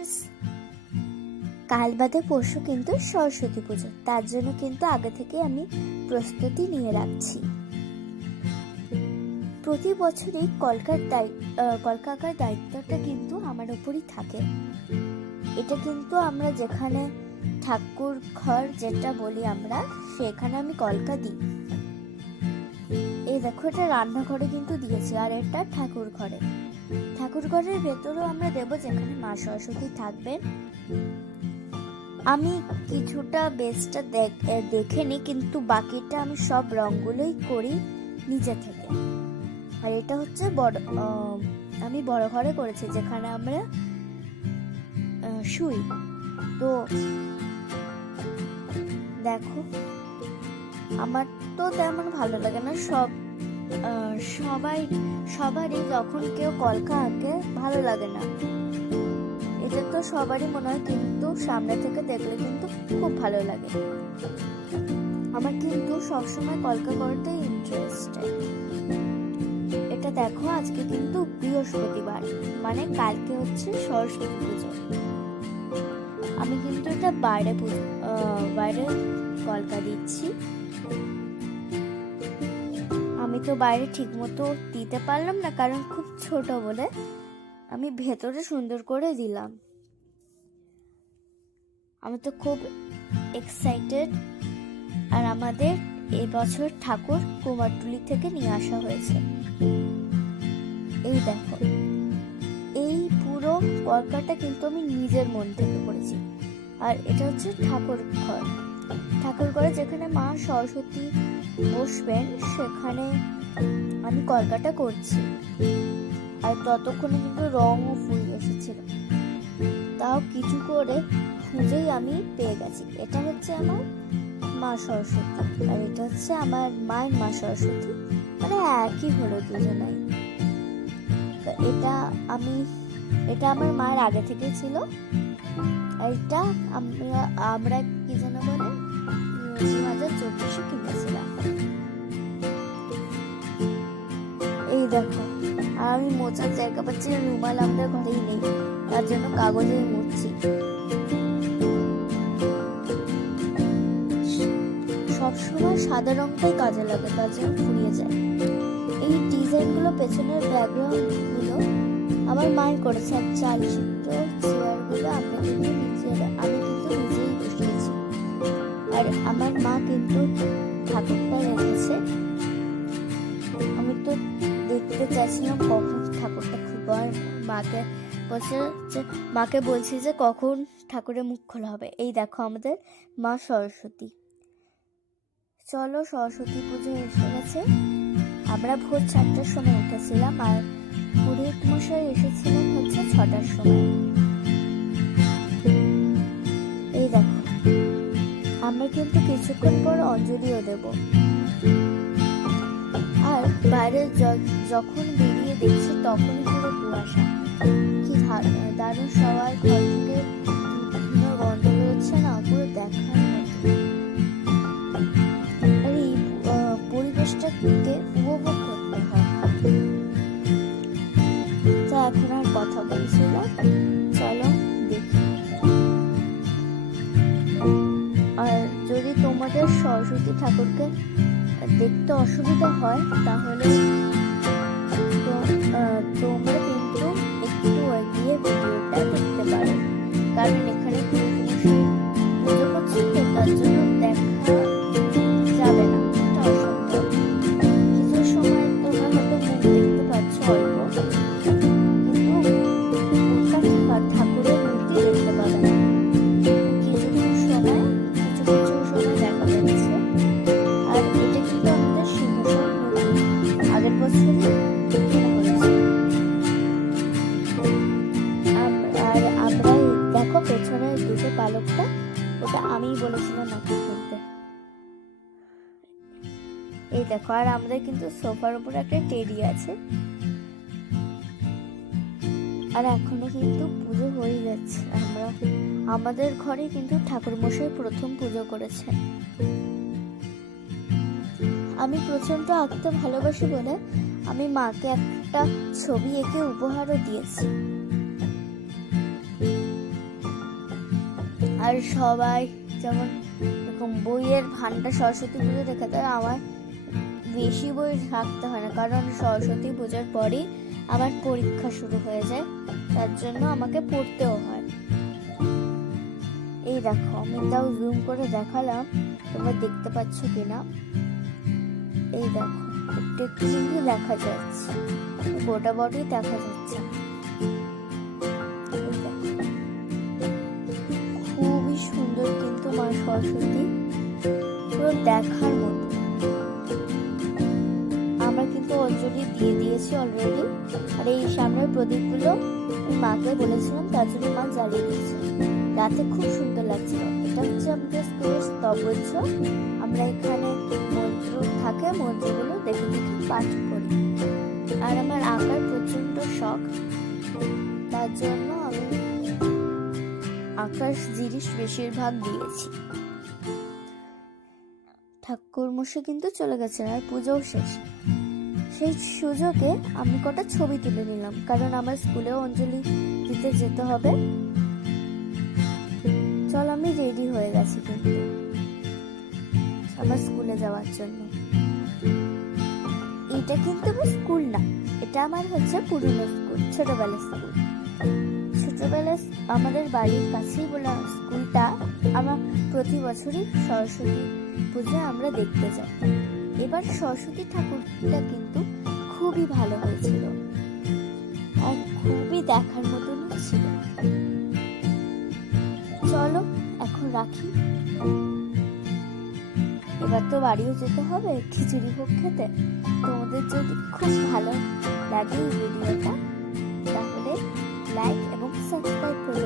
Friends, কাল বাদে পরশু কিন্তু সরস্বতী পুজো, তার জন্য কিন্তু আগে থেকে আমি প্রস্তুতি নিয়ে রাখছি। প্রতি বছরই কলকা আঁকার দায়িত্বটা কিন্তু আমার উপরই থাকে। এটা কিন্তু আমরা যেখানে ঠাকুর ঘর যেটা বলি আমরা, সেখানে আমি কলকা দিই। এই দেখো, এটা রান্নাঘরে কিন্তু দিয়েছি, আর এটা ঠাকুর ঘরের ভেতরেও আমরা দেবো, যেখানে মা সরস্বতী থাকবেন। আমি কিছুটা বেসটা দেখে নিই, কিন্তু বাকিটা আমি সব রঙগুলোই করি নিজে থেকে। আর এটা হচ্ছে আমি বড় ঘরে করেছি, যেখানে আমরা শুই। তো দেখো, আমার তো তেমন ভালো লাগে না, সবারই যখন কেউ কলকা আঁকে ভালো লাগে না, এটা তো সবারই মনে হয়, কিন্তু সামনে থেকে দেখলে কিন্তু খুব ভালো লাগে। আমার কিন্তু সবসময় কলকা করতে ইন্টারেস্টেড। এটা দেখো, আজকে কিন্তু বৃহস্পতিবার, মানে কালকে হচ্ছে সরস্বতী পুজো। আমি কিন্তু এটা বাইরে কলকা দিচ্ছি। আমি তো বাইরে ঠিক মতো দিতে পারলাম না, কারণ খুব ছোট বলে। আমি ভেতরে সুন্দর করে দিলাম। আমি তো খুব এক্সাইটেড। আর আমাদের এবছর ঠাকুর কুমারটুলি থেকে নিয়ে আসা হয়েছে। এই দেখো, এই পুরো কলকাটা কিন্তু আমি নিজের মন থেকে করেছি। আর এটা হচ্ছে ঠাকুর ঘরে যেখানে মা সরস্বতী বসবেন, সেখানে আমি কলকাটা করছি। আর ততক্ষণে কিন্তু রঙও ফুরিয়ে এসেছিল, তাও কিছু করে খুঁজেই আমি পেয়ে গেছি। এটা হচ্ছে আমার মা সরস্বতী, আর এটা হচ্ছে আমার মায়ের মা সরস্বতী, মানে একই হলো দুজনাই। এটা আমার মায়ের আগে থেকে ছিল। আর এটা আমরা কি যেন বলে 2024 কিনেছিলাম। এই দেখো, আমি মোচার জায়গা পাচ্ছি না, রুমাল আমাদের ঘরেই নেই, তার জন্য কাগজে মুছছি। সবসময় সাদা রংটাই কাজে লাগে, তার জন্য ফুরিয়ে যায়। এই ডিজাইনগুলো, পেছনের ব্যাকগ্রাউন্ডগুলো আমার মায়ের করেছে। আর চালচিত্র চেয়ারগুলো আমি কিন্তু নিজেই বসিয়েছি। আর আমার মা কিন্তু ঠাকুরটা রেখেছে। আমি তো দেখতে চাইছিলাম কখন ঠাকুরটা খুলবো, আর মাকে বলছি যে কখন ঠাকুরের মুখ খোলা হবে। এই দেখো, আমাদের মা সরস্বতী। চলো, সরস্বতী পুজো এসে গেছে। আমরা ভোর 4টার সময় উঠেছিলাম, আর পুরোহিত মশাই এসেছিলেন হচ্ছে 6টার সময়। এই দেখো, আমরা কিন্তু কিছুক্ষণ পর অঞ্জলিও দেব। আর বাইরে যখন বেরিয়ে দেখছি, তখনই পুরো কুয়াশা। কি দারুণ, সবার ঘর থেকে ধুনোর গন্ধ বেরোচ্ছে না, পুরো দেখার মতো। আর এই পরিবেশটাকে উপভোগ করতে হয়। তা এখন আর কথা বলছি না, চলো দেখি। আর যদি তোমাদের সরস্বতী ঠাকুরকে দেখতে অসুবিধা হয়, তাহলে তোমরা কিন্তু একটু এগিয়ে ভিডিওটা দেখতে পারো, কারণ এখানে পুজো করছি, তো তার জন্য দেখা যাবে না, এটা অসম্ভব। কিছু সময় তোমরা হয়তো মুখ দেখতে পাচ্ছ অল্প, কিন্তু ঠাকুরের মূর্তি দেখতে পাবে না। কিছু সময় দেখা যাচ্ছে। আর এটা কিন্তু আমাদের সিংহাসন আগের বছরই কেনা হয়েছে। আর আমরা দেখো, পেছনে দুটো পালকটা, ওটা আমিই বলেছিলাম নাকি কিনতে। এই দেখো, আর আমাদের কিন্তু সোফার উপরে একটা টেডি আছে। আর এখনো কিন্তু পুজো হয়ে যাচ্ছে। আমাদের ঘরে কিন্তু ঠাকুর মশাই প্রথম পুজো করেছে। আমি প্রচন্ড আঁকতে ভালোবাসি বলে আমি মাকে একটা ছবি এঁকে উপহারও দিয়েছি। আর সবাই যেমন এরকম বইয়ের ভান্ডার সরস্বতী পুজো দেখে, তাই আমার বেশি বই রাখতে হয় না, কারণ সরস্বতী পুজোর পরই আমার পরীক্ষা শুরু হয়ে যায়, তার জন্য আমাকে পড়তেও হয়। এই দেখো, আমি তাও জুম করে দেখালাম, তোমরা দেখতে পাচ্ছ কিনা। এই দেখো, একটু একটু কিন্তু দেখা যাচ্ছে, গোটা বডি দেখা যাচ্ছে। খুবই সুন্দর কিন্তু মা সরস্বতী, পুরো দেখার মতো। আমরা কিন্তু অঞ্জলি দিয়ে দিয়েছি অলরেডি, আর এই সামনের প্রদীপগুলো মাকে বলেছিলাম, তার জন্য মা জ্বালিয়ে দিয়েছে। রাতে খুব সুন্দর লাগছিল। এটা হচ্ছে আমাদের স্কুলের স্তবচ্ছ, আমরা এখানে মন্ত্র থাকে, মন্ত্রগুলো দেখে দেখে পাঠ করি। আর আমার আঁকার প্রচন্ড শখ, তার জন্য আমি আঁকার জিনিস বেশিরভাগ দিয়েছি। ঠাকুর মশাই কিন্তু চলে গেছেন, আর পুজোও শেষ। সেই সুযোগে আমি কটা ছবি তুলে নিলাম, কারণ আমার স্কুলেও অঞ্জলি দিতে যেতে হবে। চল, আমি রেডি হয়ে গেছি কিন্তু আমার স্কুলে যাওয়ার জন্য। এটা কিন্তু আমার স্কুল না, এটা আমার হচ্ছে পুরনো স্কুল, ছোটবেলার স্কুল। ছোটবেলায় আমাদের বাড়ির কাছেই বলা স্কুলটা, আমার প্রতি বছরই সরস্বতী পুজো আমরা দেখতে যাই। এবার সরস্বতী ঠাকুরটা কিন্তু খুবই ভালো হয়েছিল, আর খুবই দেখার মতন ছিল। চলো এখন রাখি, এবার তো বাড়িও যেতে হবে খিচুড়ি ভোগ খেতে। তোমাদের যদি খুব ভালো লাগে এই ভিডিওটা, তাহলে লাইক এবং সাবস্ক্রাইব করে